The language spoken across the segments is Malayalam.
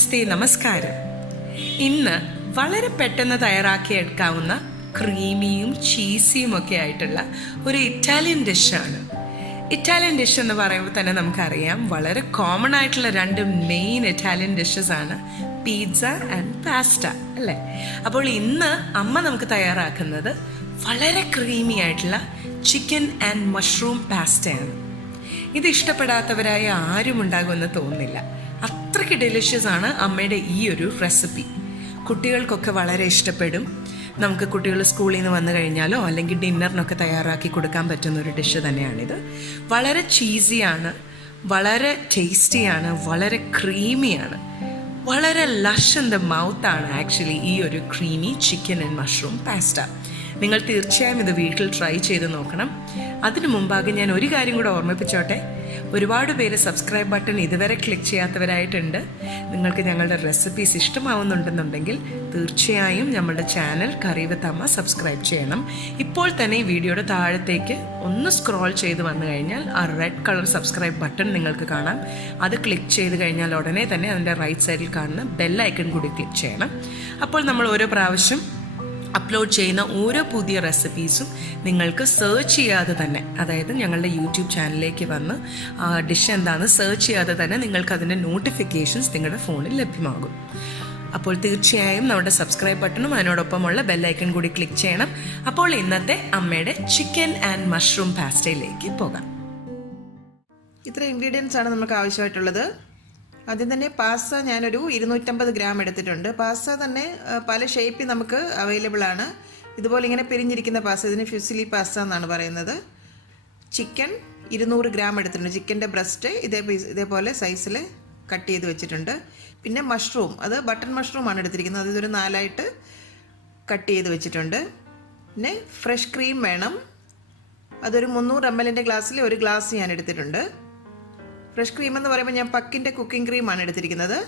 നമസ്തേ, നമസ്കാരം. ഇന്ന് വളരെ പെട്ടെന്ന് തയ്യാറാക്കിയെടുക്കാവുന്ന ക്രീമിയും ചീസിയും ഒക്കെ ആയിട്ടുള്ള ഒരു ഇറ്റാലിയൻ ഡിഷാണ്. ഇറ്റാലിയൻ ഡിഷ് എന്ന് പറയുമ്പോൾ തന്നെ നമുക്കറിയാം, വളരെ കോമൺ ആയിട്ടുള്ള രണ്ട് മെയിൻ ഇറ്റാലിയൻ ഡിഷസ് ആണ് പിസ്സ ആൻഡ് പാസ്റ്റ, അല്ലേ? അപ്പോൾ ഇന്ന് അമ്മ നമുക്ക് തയ്യാറാക്കുന്നത് വളരെ ക്രീമി ആയിട്ടുള്ള ചിക്കൻ ആൻഡ് മഷ്റൂം പാസ്റ്റയാണ്. ഇത് ഇഷ്ടപ്പെടാത്തവരായ ആരും ഉണ്ടാകുമെന്ന് തോന്നുന്നില്ല. അത്രയ്ക്ക് ഡെലിഷ്യസ് ആണ് അമ്മയുടെ ഈ ഒരു റെസിപ്പി. കുട്ടികൾക്കൊക്കെ വളരെ ഇഷ്ടപ്പെടും. നമുക്ക് കുട്ടികൾ സ്കൂളിൽ നിന്ന് വന്നു കഴിഞ്ഞാലോ അല്ലെങ്കിൽ ഡിന്നറിനൊക്കെ തയ്യാറാക്കി കൊടുക്കാൻ പറ്റുന്ന ഒരു ഡിഷ് തന്നെയാണിത്. വളരെ ചീസിയാണ്, വളരെ ടേസ്റ്റിയാണ്, വളരെ ക്രീമിയാണ്, വളരെ ലഷ് ഇൻ ദ മൗത്താണ് ആക്ച്വലി ഈ ഒരു creamy chicken and mushroom pasta. നിങ്ങൾ തീർച്ചയായും ഇത് വീട്ടിൽ ട്രൈ ചെയ്ത് നോക്കണം. അതിനു മുമ്പാകെ ഞാൻ ഒരു കാര്യം കൂടെ ഓർമ്മിപ്പിച്ചോട്ടെ. ഒരുപാട് പേര് സബ്സ്ക്രൈബ് ബട്ടൺ ഇതുവരെ ക്ലിക്ക് ചെയ്യാത്തവരായിട്ടുണ്ട്. നിങ്ങൾക്ക് ഞങ്ങളുടെ റെസിപ്പീസ് ഇഷ്ടമാവുന്നുണ്ടെന്നുണ്ടെങ്കിൽ തീർച്ചയായും ഞങ്ങളുടെ ചാനൽ കറി വിത്ത് അമ്മ സബ്സ്ക്രൈബ് ചെയ്യണം. ഇപ്പോൾ തന്നെ ഈ വീഡിയോയുടെ താഴത്തേക്ക് ഒന്ന് സ്ക്രോൾ ചെയ്ത് വന്നു കഴിഞ്ഞാൽ ആ റെഡ് കളർ സബ്സ്ക്രൈബ് ബട്ടൺ നിങ്ങൾക്ക് കാണാം. അത് ക്ലിക്ക് ചെയ്ത് കഴിഞ്ഞാൽ ഉടനെ തന്നെ അതിൻ്റെ റൈറ്റ് സൈഡിൽ കാണുന്ന ബെൽ ഐക്കൺ കൂടി ക്ലിക്ക് ചെയ്യണം. അപ്പോൾ നമ്മൾ ഓരോ പ്രാവശ്യം അപ്ലോഡ് ചെയ്യുന്ന ഓരോ പുതിയ റെസിപ്പീസും നിങ്ങൾക്ക് സെർച്ച് ചെയ്യാതെ തന്നെ, അതായത് ഞങ്ങളുടെ യൂട്യൂബ് ചാനലിലേക്ക് വന്ന് ആ ഡിഷ് എന്താണെന്ന് സെർച്ച് ചെയ്യാതെ തന്നെ നിങ്ങൾക്ക് അതിൻ്റെ നോട്ടിഫിക്കേഷൻസ് നിങ്ങളുടെ ഫോണിൽ ലഭ്യമാകും. അപ്പോൾ തീർച്ചയായും നമ്മുടെ സബ്സ്ക്രൈബ് ബട്ടണും അതിനോടൊപ്പമുള്ള ബെല്ലൈക്കൺ കൂടി ക്ലിക്ക് ചെയ്യണം. അപ്പോൾ ഇന്നത്തെ അമ്മയുടെ ചിക്കൻ ആൻഡ് മഷ്റൂം പാസ്റ്റയിലേക്ക് പോകാം. ഇത്ര ഇൻഗ്രീഡിയൻസ് ആണ് നമുക്ക് ആവശ്യമായിട്ടുള്ളത്. ആദ്യം തന്നെ പാസ്ത ഞാനൊരു 250 ഗ്രാം എടുത്തിട്ടുണ്ട്. പാസ്ത തന്നെ പല ഷേപ്പിൽ നമുക്ക് അവൈലബിൾ ആണ്. ഇതുപോലെ ഇങ്ങനെ പിരിഞ്ഞിരിക്കുന്ന പാസ്ത, ഇതിന് ഫ്യൂസിലി പാസ്ത എന്നാണ് പറയുന്നത്. ചിക്കൻ 200 ഗ്രാം എടുത്തിട്ടുണ്ട്. ചിക്കൻ്റെ ബ്രസ്റ്റ് ഇതേപോലെ സൈസിൽ കട്ട് ചെയ്ത് വെച്ചിട്ടുണ്ട്. പിന്നെ മഷ്റൂം, അത് ബട്ടൺ മഷ്റൂം ആണ് എടുത്തിരിക്കുന്നത്. അതൊരു 4ആയിട്ട് കട്ട് ചെയ്ത് വെച്ചിട്ടുണ്ട്. പിന്നെ ഫ്രഷ് ക്രീം വേണം. അതൊരു 300 ml ഗ്ലാസ്സിൽ ഒരു ഗ്ലാസ് ഞാൻ എടുത്തിട്ടുണ്ട്. ഫ്രഷ് ക്രീം എന്ന് പറയുമ്പോൾ ഞാൻ പക്കിൻ്റെ കുക്കിംഗ് ക്രീമാണ് എടുത്തിരിക്കുന്നത്.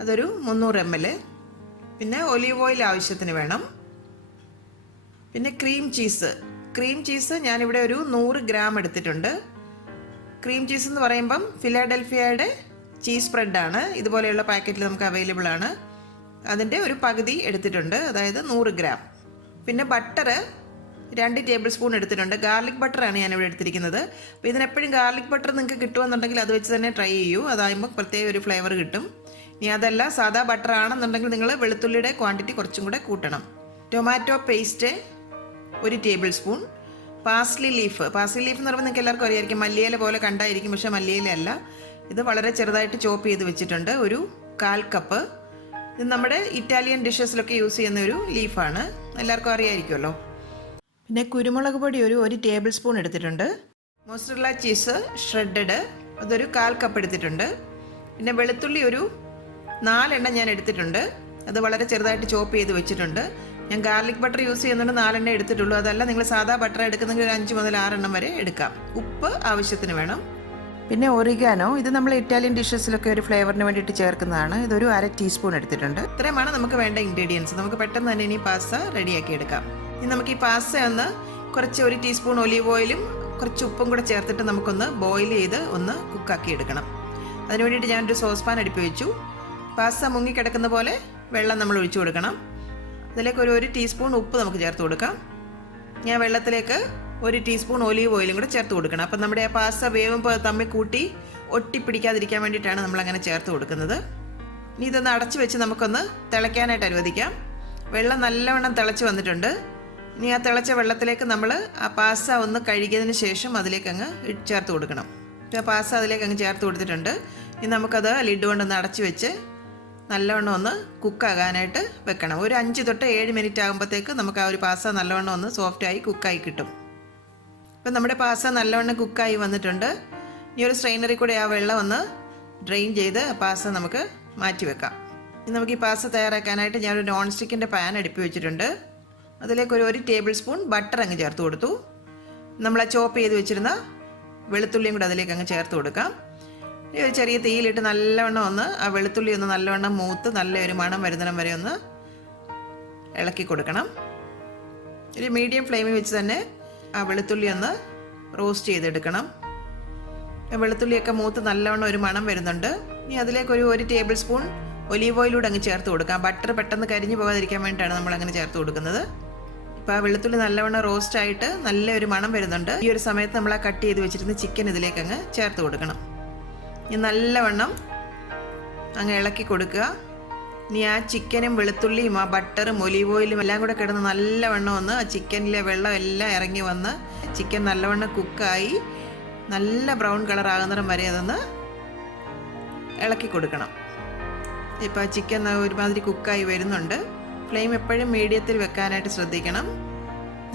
അതൊരു 300 ml. പിന്നെ ഒലീവ് ഓയിൽ ആവശ്യത്തിന് വേണം. പിന്നെ ക്രീം ചീസ് ഞാനിവിടെ ഒരു 100 ഗ്രാം എടുത്തിട്ടുണ്ട്. ക്രീം ചീസ് എന്ന് പറയുമ്പം ഫിലാഡൽഫിയയുടെ ചീസ് സ്പ്രെഡാണ്. ഇതുപോലെയുള്ള പാക്കറ്റിൽ നമുക്ക് അവൈലബിൾ ആണ്. അതിൻ്റെ ഒരു പകുതി എടുത്തിട്ടുണ്ട്, അതായത് 100 ഗ്രാം. പിന്നെ ബട്ടർ 2 ടേബിൾ സ്പൂൺ എടുത്തിട്ടുണ്ട്. ഗാർലിക് ബട്ടറാണ് ഞാനിവിടെ എടുത്തിരിക്കുന്നത്. അപ്പോൾ ഇതിനെപ്പോഴും ഗാർലിക് ബട്ടർ നിങ്ങൾക്ക് കിട്ടുമെന്നുണ്ടെങ്കിൽ അത് വെച്ച് തന്നെ ട്രൈ ചെയ്യൂ. അതാകുമ്പോൾ പ്രത്യേക ഒരു ഫ്ലേവർ കിട്ടും. ഇനി അതല്ല സാധാ ബട്ടർ ആണെന്നുണ്ടെങ്കിൽ നിങ്ങൾ വെളുത്തുള്ളിയുടെ ക്വാണ്ടിറ്റി കുറച്ചും കൂടെ കൂട്ടണം. Tomato paste 1 table spoon. Parsley leaf എന്ന് പറയുമ്പോൾ നിങ്ങൾക്ക് എല്ലാവർക്കും അറിയായിരിക്കും, മല്ലിയില പോലെ കണ്ടായിരിക്കും, പക്ഷേ മല്ലിയില അല്ല. ഇത് വളരെ ചെറുതായിട്ട് ചോപ്പ് ചെയ്ത് വെച്ചിട്ടുണ്ട്. ഒരു 1/4 കപ്പ്. ഇത് നമ്മുടെ ഇറ്റാലിയൻ ഡിഷസിലൊക്കെ യൂസ് ചെയ്യുന്ന ഒരു ലീഫാണ്, എല്ലാവർക്കും അറിയായിരിക്കുമല്ലോ. പിന്നെ കുരുമുളക് പൊടി ഒരു ടേബിൾ സ്പൂൺ എടുത്തിട്ടുണ്ട്. മോസറല്ല ചീസ് ഷ്രെഡഡ് അതൊരു 1/4 കപ്പ് എടുത്തിട്ടുണ്ട്. പിന്നെ വെളുത്തുള്ളി ഒരു 4 എണ്ണം ഞാൻ എടുത്തിട്ടുണ്ട്. അത് വളരെ ചെറുതായിട്ട് ചോപ്പ് ചെയ്ത് വെച്ചിട്ടുണ്ട്. ഞാൻ ഗാർലിക് ബട്ടർ യൂസ് ചെയ്യുന്നുണ്ട്, 4 എണ്ണം എടുത്തിട്ടുള്ളൂ. അതല്ല നിങ്ങൾ സാധാ ബട്ടർ എടുക്കുന്നെങ്കിൽ ഒരു 5 മുതൽ 6 എണ്ണം വരെ എടുക്കാം. ഉപ്പ് ആവശ്യത്തിന് വേണം. പിന്നെ ഒറിഗാനോ, ഇത് നമ്മൾ ഇറ്റാലിയൻ ഡിഷസിലൊക്കെ ഒരു ഫ്ലേവറിന് വേണ്ടിയിട്ട് ചേർക്കുന്നതാണ്. ഇതൊരു 1/2 ടീസ്പൂൺ എടുത്തിട്ടുണ്ട്. ഇത്രയുമാണ് നമുക്ക് വേണ്ട ഇൻഗ്രീഡിയൻസ്. നമുക്ക് പെട്ടെന്ന് തന്നെ ഇനി പാസ്ത റെഡിയാക്കി എടുക്കാം. ഇനി നമുക്ക് ഈ പാസ്ത ഒന്ന് കുറച്ച് 1 ടീസ്പൂൺ ഒലീവ് ഓയിലും കുറച്ച് ഉപ്പും കൂടെ ചേർത്തിട്ട് നമുക്കൊന്ന് ബോയിൽ ചെയ്ത് ഒന്ന് കുക്കാക്കി എടുക്കണം. അതിന് വേണ്ടിയിട്ട് ഞാനൊരു സോസ് പാൻ അടുപ്പി വെച്ചു. പാസ്ത മുങ്ങിക്കിടക്കുന്ന പോലെ വെള്ളം നമ്മൾ ഒഴിച്ചു കൊടുക്കണം. അതിലേക്ക് ഒരു ടീസ്പൂൺ ഉപ്പ് നമുക്ക് ചേർത്ത് കൊടുക്കാം. ഞാൻ വെള്ളത്തിലേക്ക് 1 ടീസ്പൂൺ ഒലീവ് ഓയിലും കൂടെ ചേർത്ത് കൊടുക്കണം. അപ്പം നമ്മുടെ ആ പാസ്ത വേവുമ്പോൾ തമ്മിൽ കൂട്ടി ഒട്ടിപ്പിടിക്കാതിരിക്കാൻ വേണ്ടിയിട്ടാണ് നമ്മളങ്ങനെ ചേർത്ത് കൊടുക്കുന്നത്. ഇനി ഇതൊന്ന് അടച്ചു വെച്ച് നമുക്കൊന്ന് തിളയ്ക്കാനായിട്ട് അനുവദിക്കാം. വെള്ളം നല്ലവണ്ണം തിളച്ച് വന്നിട്ടുണ്ട്. ഇനി ആ തിളച്ച വെള്ളത്തിലേക്ക് നമ്മൾ ആ പാസ്ത ഒന്ന് കഴുകിയതിന് ശേഷം അതിലേക്ക് അങ്ങ് ചേർത്ത് കൊടുക്കണം. ആ പാസ്ത അതിലേക്ക് അങ്ങ് ചേർത്ത് കൊടുത്തിട്ടുണ്ട്. ഇനി നമുക്കത് ലിഡ് കൊണ്ടൊന്ന് അടച്ചു വെച്ച് നല്ലവണ്ണം ഒന്ന് കുക്കാകാനായിട്ട് വെക്കണം. ഒരു 5 തൊട്ട് 7 മിനിറ്റ് ആകുമ്പോഴത്തേക്ക് നമുക്ക് ആ ഒരു പാസ്ത നല്ലവണ്ണം ഒന്ന് സോഫ്റ്റായി കുക്കായി കിട്ടും. ഇപ്പം നമ്മുടെ പാസ്ത നല്ലവണ്ണം കുക്കായി വന്നിട്ടുണ്ട്. ഇനി ഒരു സ്ട്രെയിനറിൽ കൂടെ ആ വെള്ളം ഒന്ന് ഡ്രെയിൻ ചെയ്ത് പാസ്ത നമുക്ക് മാറ്റി വെക്കാം. ഇനി നമുക്ക് ഈ പാസ്ത തയ്യാറാക്കാനായിട്ട് ഞാനൊരു നോൺ സ്റ്റിക്കിൻ്റെ പാൻ അടുപ്പി വെച്ചിട്ടുണ്ട്. അതിലേക്ക് ഒരു ടേബിൾ സ്പൂൺ ബട്ടർ അങ്ങ് ചേർത്ത് കൊടുത്തു. നമ്മൾ ആ ചോപ്പ് ചെയ്ത് വെച്ചിരുന്ന വെളുത്തുള്ളിയും കൂടെ അതിലേക്ക് അങ്ങ് ചേർത്ത് കൊടുക്കാം. ഒരു ചെറിയ തീയിലിട്ട് നല്ലവണ്ണം ഒന്ന് ആ വെളുത്തുള്ളി ഒന്ന് നല്ലവണ്ണം മൂത്ത് നല്ലൊരു മണം വരുന്നിടം വരെ ഒന്ന് ഇളക്കി കൊടുക്കണം. ഒരു മീഡിയം ഫ്ലെയിമിൽ വെച്ച് തന്നെ ആ വെളുത്തുള്ളി ഒന്ന് റോസ്റ്റ് ചെയ്തെടുക്കണം. വെളുത്തുള്ളിയൊക്കെ മൂത്ത് നല്ലവണ്ണം ഒരു മണം വരുന്നുണ്ട്. ഇനി അതിലേക്ക് ഒരു ടേബിൾ സ്പൂൺ ഒലീവ് ഓയിലൂടെ അങ്ങ് ചേർത്ത് കൊടുക്കാം. ബട്ടർ പെട്ടെന്ന് കരിഞ്ഞു പോകാതിരിക്കാൻ വേണ്ടിയിട്ടാണ് നമ്മൾ അങ്ങനെ ചേർത്ത് കൊടുക്കുന്നത്. ഇപ്പോൾ ആ വെളുത്തുള്ളി നല്ലവണ്ണം റോസ്റ്റായിട്ട് നല്ലൊരു മണം വരുന്നുണ്ട്. ഈ ഒരു സമയത്ത് നമ്മൾ ആ കട്ട് ചെയ്ത് വെച്ചിരുന്ന ചിക്കൻ ഇതിലേക്ക് അങ്ങ് ചേർത്ത് കൊടുക്കണം. ഇനി നല്ലവണ്ണം അങ്ങ് ഇളക്കി കൊടുക്കുക. ഇനി ആ ചിക്കനും വെളുത്തുള്ളിയും ആ ബട്ടറും ഒലീവ് ഓയിലും എല്ലാം കൂടെ കിടന്ന് നല്ലവണ്ണം ഒന്ന് ആ ചിക്കനിലെ വെള്ളം എല്ലാം ഇറങ്ങി വന്ന് ചിക്കൻ നല്ലവണ്ണം കുക്കായി നല്ല ബ്രൗൺ കളർ ആകുന്നിടം വരെ അതൊന്ന് ഇളക്കി കൊടുക്കണം. ഇപ്പോൾ ആ ചിക്കൻ ഒരുമാതിരി കുക്കായി വരുന്നുണ്ട്. ഫ്ലെയിം എപ്പോഴും മീഡിയത്തിൽ വെക്കാനായിട്ട് ശ്രദ്ധിക്കണം.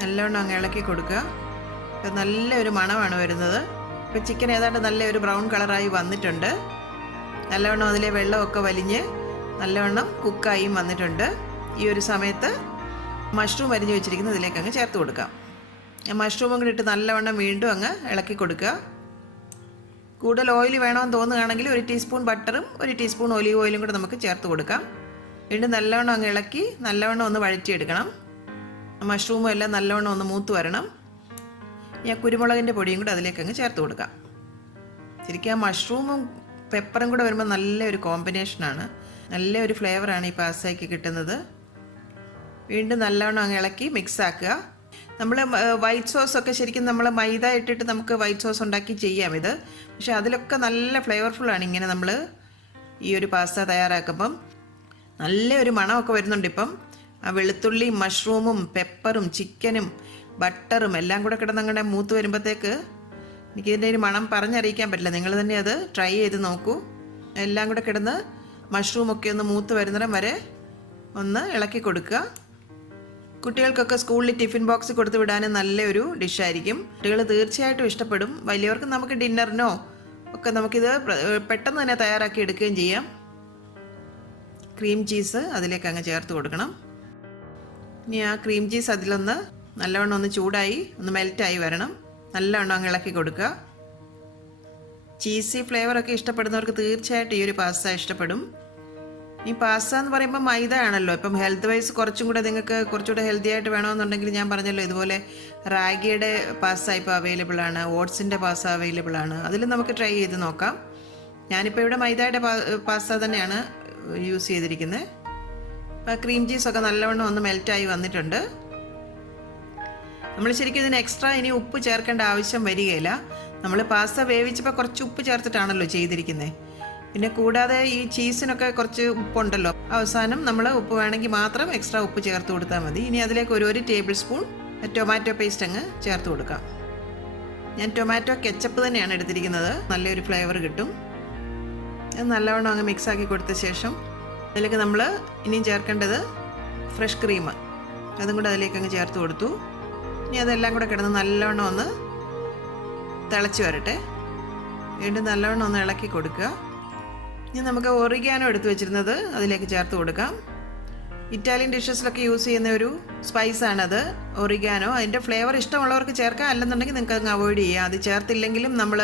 നല്ലവണ്ണം അങ്ങ് ഇളക്കി കൊടുക്കുക. ഇപ്പോൾ നല്ലൊരു മണമാണ് വരുന്നത്. ഇപ്പോൾ ചിക്കൻ ഏതാണ്ട് നല്ലൊരു ബ്രൗൺ കളറായി വന്നിട്ടുണ്ട്. നല്ലവണ്ണം അതിലെ വെള്ളമൊക്കെ വലിഞ്ഞ് നല്ലവണ്ണം കുക്കായും വന്നിട്ടുണ്ട്. ഈ ഒരു സമയത്ത് മഷ്റൂം അരിഞ്ഞ് വെച്ചിരിക്കുന്നത് ഇതിലേക്ക് അങ്ങ് ചേർത്ത് കൊടുക്കാം. മഷ്റൂമും കൂടി ഇട്ട് നല്ലവണ്ണം വീണ്ടും അങ്ങ് ഇളക്കി കൊടുക്കുക. കൂടുതൽ ഓയിൽ വേണമെന്ന് തോന്നുകയാണെങ്കിൽ 1 ടീസ്പൂൺ ബട്ടറും 1 ടീസ്പൂൺ ഒലീവ് ഓയിലും കൂടെ നമുക്ക് ചേർത്ത് കൊടുക്കാം. വീണ്ടും നല്ലവണ്ണം അങ്ങ് ഇളക്കി നല്ലവണ്ണം ഒന്ന് വഴറ്റിയെടുക്കണം. മഷ്റൂമും എല്ലാം നല്ലവണ്ണം ഒന്ന് മൂത്ത് വരണം. ഞാൻ കുരുമുളകിൻ്റെ പൊടിയും കൂടെ അതിലേക്ക് അങ്ങ് ചേർത്ത് കൊടുക്കാം. ശരിക്കും ആ മഷ്റൂമും പെപ്പറും കൂടെ വരുമ്പോൾ നല്ലൊരു കോമ്പിനേഷനാണ്, നല്ലൊരു ഫ്ലേവറാണ് ഈ പാസ്തയ്ക്ക് കിട്ടുന്നത്. വീണ്ടും നല്ലവണ്ണം അങ്ങ് ഇളക്കി മിക്സ് ആക്കുക. നമ്മൾ വൈറ്റ് സോസൊക്കെ ശരിക്കും നമ്മൾ മൈദ ഇട്ടിട്ട് നമുക്ക് വൈറ്റ് സോസ് ഉണ്ടാക്കി ചെയ്യാം ഇത്. പക്ഷെ അതിലൊക്കെ നല്ല ഫ്ലേവർഫുള്ളാണ് ഇങ്ങനെ നമ്മൾ ഈ ഒരു പാസ്ത തയ്യാറാക്കുമ്പം. നല്ലൊരു മണമൊക്കെ വരുന്നുണ്ട്. ഇപ്പം ആ വെളുത്തുള്ളിയും മഷ്റൂമും പെപ്പറും ചിക്കനും ബട്ടറും എല്ലാം കൂടെ കിടന്നങ്ങനെ മൂത്ത് വരുമ്പോഴത്തേക്ക് എനിക്കിതിൻ്റെ ഒരു മണം പറഞ്ഞറിയിക്കാൻ പറ്റില്ല. നിങ്ങൾ തന്നെ അത് ട്രൈ ചെയ്ത് നോക്കൂ. എല്ലാം കൂടെ കിടന്ന് മഷ്റൂമൊക്കെ ഒന്ന് മൂത്ത് വരുന്നിടം വരെ ഒന്ന് ഇളക്കി കൊടുക്കുക. കുട്ടികൾക്കൊക്കെ സ്കൂളിൽ ടിഫിൻ ബോക്സ് കൊടുത്ത് വിടാനും നല്ലൊരു ഡിഷായിരിക്കും. കുട്ടികൾ തീർച്ചയായിട്ടും ഇഷ്ടപ്പെടും. വലിയവർക്ക് നമുക്ക് ഡിന്നറിനോ ഒക്കെ നമുക്കിത് പെട്ടെന്ന് തന്നെ തയ്യാറാക്കി എടുക്കുകയും ചെയ്യാം. ക്രീം ചീസ് അതിലേക്ക് അങ്ങ് ചേർത്ത് കൊടുക്കണം. ഇനി ആ ക്രീം ചീസ് അതിലൊന്ന് നല്ലവണ്ണം ഒന്ന് ചൂടായി ഒന്ന് മെൽറ്റായി വരണം. നല്ലവണ്ണം അങ്ങ് ഇളക്കി കൊടുക്കുക. ചീസി ഫ്ലേവറൊക്കെ ഇഷ്ടപ്പെടുന്നവർക്ക് തീർച്ചയായിട്ടും ഈ ഒരു പാസ്ത ഇഷ്ടപ്പെടും. ഈ പാസ്ത എന്ന് പറയുമ്പോൾ മൈദ ആണല്ലോ. ഇപ്പം ഹെൽത്ത് വൈസ് കുറച്ചും കൂടെ നിങ്ങൾക്ക് കുറച്ചുകൂടെ ഹെൽത്തി ആയിട്ട് വേണമെന്നുണ്ടെങ്കിൽ ഞാൻ പറഞ്ഞല്ലോ ഇതുപോലെ റാഗിയുടെ പാസ്ത ഇപ്പോൾ അവൈലബിൾ ആണ്, ഓട്സിൻ്റെ പാസ്ത അവൈലബിൾ ആണ്. അതിൽ നമുക്ക് ട്രൈ ചെയ്ത് നോക്കാം. ഞാനിപ്പോൾ ഇവിടെ മൈദയുടെ പാസ്ത തന്നെയാണ് യൂസ് ചെയ്തിരിക്കുന്നത്. അപ്പോൾ ക്രീം ചീസൊക്കെ നല്ലവണ്ണം ഒന്ന് മെൽറ്റായി വന്നിട്ടുണ്ട്. നമ്മൾ ശരിക്കും ഇതിന് എക്സ്ട്രാ ഇനി ഉപ്പ് ചേർക്കേണ്ട ആവശ്യം വരികയില്ല. നമ്മൾ പാസ്ത വേവിച്ചപ്പോൾ കുറച്ച് ഉപ്പ് ചേർത്തിട്ടാണല്ലോ ചെയ്തിരിക്കുന്നത്. പിന്നെ കൂടാതെ ഈ ചീസിനൊക്കെ കുറച്ച് ഉപ്പുണ്ടല്ലോ. അവസാനം നമ്മൾ ഉപ്പ് വേണമെങ്കിൽ മാത്രം എക്സ്ട്രാ ഉപ്പ് ചേർത്ത് കൊടുത്താൽ മതി. ഇനി അതിലേക്ക് ഒരു ടേബിൾ സ്പൂൺ ടൊമാറ്റോ പേസ്റ്റ് അങ്ങ് ചേർത്ത് കൊടുക്കാം. ഞാൻ ടൊമാറ്റോ കെച്ചപ്പ് തന്നെയാണ് എടുത്തിരിക്കുന്നത്. നല്ലൊരു ഫ്ലേവർ കിട്ടും. അത് നല്ലവണ്ണം അങ്ങ് മിക്സാക്കി കൊടുത്ത ശേഷം അതിലേക്ക് നമ്മൾ ഇനിയും ചേർക്കേണ്ടത് ഫ്രഷ് ക്രീം. അതും കൂടെ അതിലേക്ക് അങ്ങ് ചേർത്ത് കൊടുത്തു. ഇനി അതെല്ലാം കൂടെ കിടന്ന് നല്ലവണ്ണം ഒന്ന് തിളച്ച് വരട്ടെ. വീണ്ടും നല്ലവണ്ണം ഒന്ന് ഇളക്കി കൊടുക്കുക. ഇനി നമുക്ക് ഒറിഗാനോ എടുത്ത് വെച്ചിരുന്നത് അതിലേക്ക് ചേർത്ത് കൊടുക്കാം. ഇറ്റാലിയൻ ഡിഷസിലൊക്കെ യൂസ് ചെയ്യുന്ന ഒരു സ്പൈസാണത് ഒറിഗാനോ. അതിൻ്റെ ഫ്ലേവർ ഇഷ്ടമുള്ളവർക്ക് ചേർക്കാം, അല്ലെന്നുണ്ടെങ്കിൽ നിങ്ങൾക്ക് അങ്ങ് അവോയ്ഡ് ചെയ്യാം. അത് ചേർത്തില്ലെങ്കിലും നമ്മൾ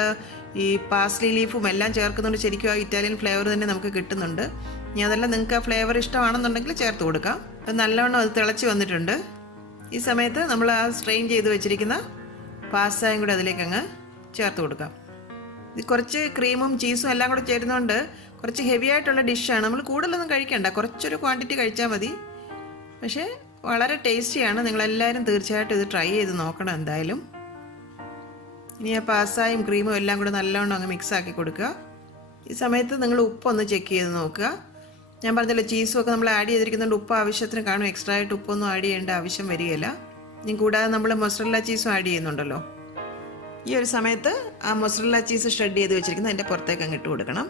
ഈ പാസ്ലി ലീഫും എല്ലാം ചേർക്കുന്നുണ്ട്. ശരിക്കും ആ ഇറ്റാലിയൻ ഫ്ലേവർ തന്നെ നമുക്ക് കിട്ടുന്നുണ്ട്. ഇനി അതെല്ലാം നിങ്ങൾക്ക് ആ ഫ്ലേവർ ഇഷ്ടമാണെന്നുണ്ടെങ്കിൽ ചേർത്ത് കൊടുക്കാം. അപ്പം നല്ലവണ്ണം അത് തിളച്ച് വന്നിട്ടുണ്ട്. ഈ സമയത്ത് നമ്മൾ ആ സ്ട്രെയിൻ ചെയ്ത് വെച്ചിരിക്കുന്ന പാസ്തയും കൂടെ അതിലേക്ക് അങ്ങ് ചേർത്ത് കൊടുക്കാം. ഇത് കുറച്ച് ക്രീമും ചീസും എല്ലാം കൂടെ ചേരുന്നതുകൊണ്ട് കുറച്ച് ഹെവി ആയിട്ടുള്ള ഡിഷാണ്. നമ്മൾ കൂടുതലൊന്നും കഴിക്കണ്ട, കുറച്ചൊരു ക്വാണ്ടിറ്റി കഴിച്ചാൽ മതി. പക്ഷേ വളരെ ടേസ്റ്റിയാണ്. നിങ്ങളെല്ലാവരും തീർച്ചയായിട്ടും ഇത് ട്രൈ ചെയ്ത് നോക്കണം എന്തായാലും. ഇനി ആ പാസ്തയും ക്രീമും എല്ലാം കൂടെ നല്ലവണ്ണം അങ്ങ് മിക്സാക്കി കൊടുക്കുക. ഈ സമയത്ത് നിങ്ങൾ ഉപ്പൊന്ന് ചെക്ക് ചെയ്ത് നോക്കുക. ഞാൻ പറഞ്ഞല്ലോ ചീസും ഒക്കെ നമ്മൾ ആഡ് ചെയ്തിരിക്കുന്നുണ്ട്. ഉപ്പ് ആവശ്യത്തിന് കാണും. എക്സ്ട്രാ ആയിട്ട് ഉപ്പൊന്നും ആഡ് ചെയ്യേണ്ട ആവശ്യം വരികയില്ല. ഇനി കൂടാതെ നമ്മൾ മൊസറല്ല ചീസും ആഡ് ചെയ്യുന്നുണ്ടല്ലോ. ഈ ഒരു സമയത്ത് ആ മൊസറല്ല ചീസ് ഷ്രെഡ് ചെയ്ത് വെച്ചിരിക്കുന്നത് അതിൻ്റെ പുറത്തേക്ക് അങ്ങ് ഇട്ട് കൊടുക്കണം.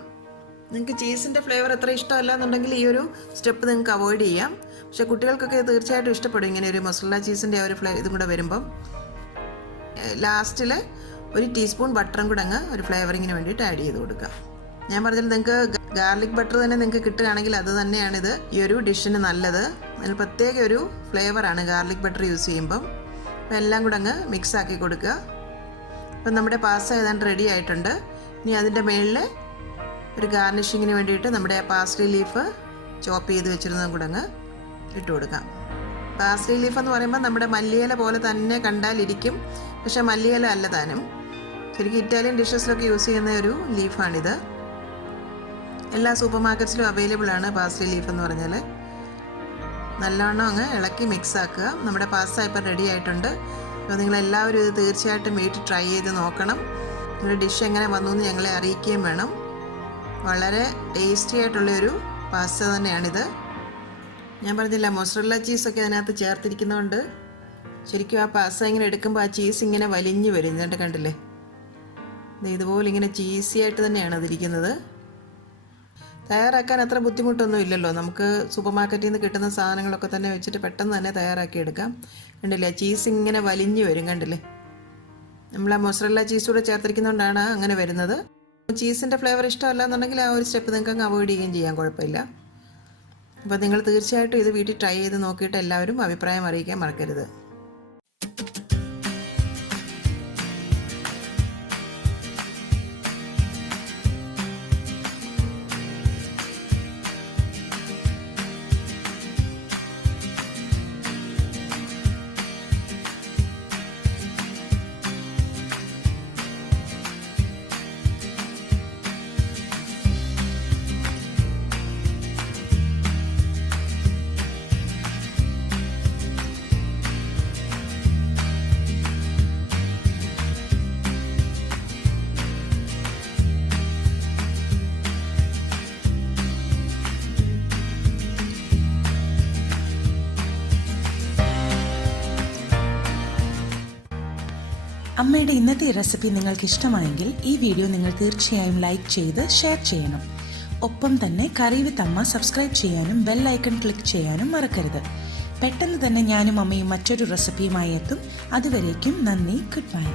നിങ്ങൾക്ക് ചീസിൻ്റെ ഫ്ലേവർ അത്ര ഇഷ്ടമല്ല എന്നുണ്ടെങ്കിൽ ഈ ഒരു സ്റ്റെപ്പ് നിങ്ങൾക്ക് അവോയ്ഡ് ചെയ്യാം. പക്ഷേ കുട്ടികൾക്കൊക്കെ തീർച്ചയായിട്ടും ഇഷ്ടപ്പെടും ഇങ്ങനെ ഒരു മൊസറല്ല ചീസിൻ്റെ ആ ഒരു ഇതും കൂടെ വരുമ്പം. ലാസ്റ്റിൽ 1 ടീസ്പൂൺ ബട്ടറും കൂടെ അങ്ങ് ഒരു ഫ്ലേവറിങ്ങിന് വേണ്ടിയിട്ട് ആഡ് ചെയ്ത് കൊടുക്കുക. ഞാൻ പറഞ്ഞാൽ നിങ്ങൾക്ക് ഗാർലിക് ബട്ടർ തന്നെ നിങ്ങൾക്ക് കിട്ടുകയാണെങ്കിൽ അത് തന്നെയാണിത് ഈ ഒരു ഡിഷിന് നല്ലത്. അതിന് പ്രത്യേക ഒരു ഫ്ലേവറാണ് ഗാർലിക് ബട്ടർ യൂസ് ചെയ്യുമ്പം. അപ്പം എല്ലാം കൂടെ അങ്ങ് മിക്സ് ആക്കി കൊടുക്കുക. അപ്പം നമ്മുടെ പാസ്ത ഏതാണ്ട് റെഡി ആയിട്ടുണ്ട്. ഇനി അതിൻ്റെ മുകളിൽ ഒരു ഗാർണിഷിങ്ങിന് വേണ്ടിയിട്ട് നമ്മുടെ പാസ്ലി ലീഫ് ചോപ്പ് ചെയ്ത് വെച്ചിരുന്നതും കൂടെ അങ്ങ് ഇട്ട് കൊടുക്കാം. പാസ്ലി ലീഫ് എന്ന് പറയുമ്പോൾ നമ്മുടെ മല്ലിയില പോലെ തന്നെ കണ്ടാലിരിക്കും, പക്ഷേ മല്ലിയില അല്ല താനും. ശരിക്കും ഇറ്റാലിയൻ ഡിഷസിലൊക്കെ യൂസ് ചെയ്യുന്ന ഒരു ലീഫാണിത്. എല്ലാ സൂപ്പർ മാർക്കറ്റ്സിലും അവൈലബിൾ ആണ് പാഴ്സ്ലി ലീഫ് എന്ന് പറഞ്ഞാൽ. നല്ലവണ്ണം അങ്ങ് ഇളക്കി മിക്സ് ആക്കുക. നമ്മുടെ പാസ്ത ഇപ്പോൾ റെഡി ആയിട്ടുണ്ട്. അപ്പോൾ നിങ്ങളെല്ലാവരും ഇത് തീർച്ചയായിട്ടും വീട്ടിൽ ട്രൈ ചെയ്ത് നോക്കണം. നിങ്ങളുടെ ഡിഷ് എങ്ങനെ വന്നു എന്ന് ഞങ്ങളെ അറിയിക്കുകയും വേണം. വളരെ ടേസ്റ്റി ആയിട്ടുള്ളൊരു പാസ്ത തന്നെയാണിത്. ഞാൻ പറഞ്ഞില്ല, മൊസറല്ല ചീസൊക്കെ അതിനകത്ത് ചേർത്തിരിക്കുന്നതുകൊണ്ട് ശരിക്കും ആ പാസ്ത ഇങ്ങനെ എടുക്കുമ്പോൾ ആ ചീസ് ഇങ്ങനെ വലിഞ്ഞു വരും. എന്നിട്ട് കണ്ടില്ലേ, ഇതുപോലെ ഇങ്ങനെ ചീസി ആയിട്ട് തന്നെയാണ് അതിരിക്കുന്നത്. തയ്യാറാക്കാൻ അത്ര ബുദ്ധിമുട്ടൊന്നും ഇല്ലല്ലോ. നമുക്ക് സൂപ്പർ മാർക്കറ്റിൽ നിന്ന് കിട്ടുന്ന സാധനങ്ങളൊക്കെ തന്നെ വെച്ചിട്ട് പെട്ടെന്ന് തന്നെ തയ്യാറാക്കി എടുക്കാം. കണ്ടില്ലേ, ചീസ് ഇങ്ങനെ വലിഞ്ഞു വരും. കണ്ടില്ലേ, നമ്മൾ ആ മൊസറല്ല ചീസ് കൂടെ ചേർത്തിരിക്കുന്നതുകൊണ്ടാണ് അങ്ങനെ വരുന്നത്. ചീസിൻ്റെ ഫ്ലേവർ ഇഷ്ടമല്ല എന്നുണ്ടെങ്കിൽ ആ ഒരു സ്റ്റെപ്പ് നിങ്ങൾക്ക് അങ്ങ് അവോയ്ഡ് ചെയ്യുകയും ചെയ്യാൻ കുഴപ്പമില്ല. അപ്പോൾ നിങ്ങൾ തീർച്ചയായിട്ടും ഇത് വീട്ടിൽ ട്രൈ ചെയ്ത് നോക്കിയിട്ട് എല്ലാവരും അഭിപ്രായം അറിയിക്കാൻ മറക്കരുത്. അമ്മയുടെ ഇന്നത്തെ റെസിപ്പി നിങ്ങൾക്ക് ഇഷ്ടമായെങ്കിൽ ഈ വീഡിയോ നിങ്ങൾ തീർച്ചയായും ലൈക്ക് ചെയ്ത് ഷെയർ ചെയ്യണം. ഒപ്പം തന്നെ കറി വിത്ത് അമ്മ സബ്സ്ക്രൈബ് ചെയ്യാനും ബെൽ ഐക്കൺ ക്ലിക്ക് ചെയ്യാനും മറക്കരുത്. പെട്ടെന്ന് തന്നെ ഞാനും അമ്മയും മറ്റൊരു റെസിപ്പിയുമായി എത്തും. അതുവരേക്കും നന്ദി. Good bye.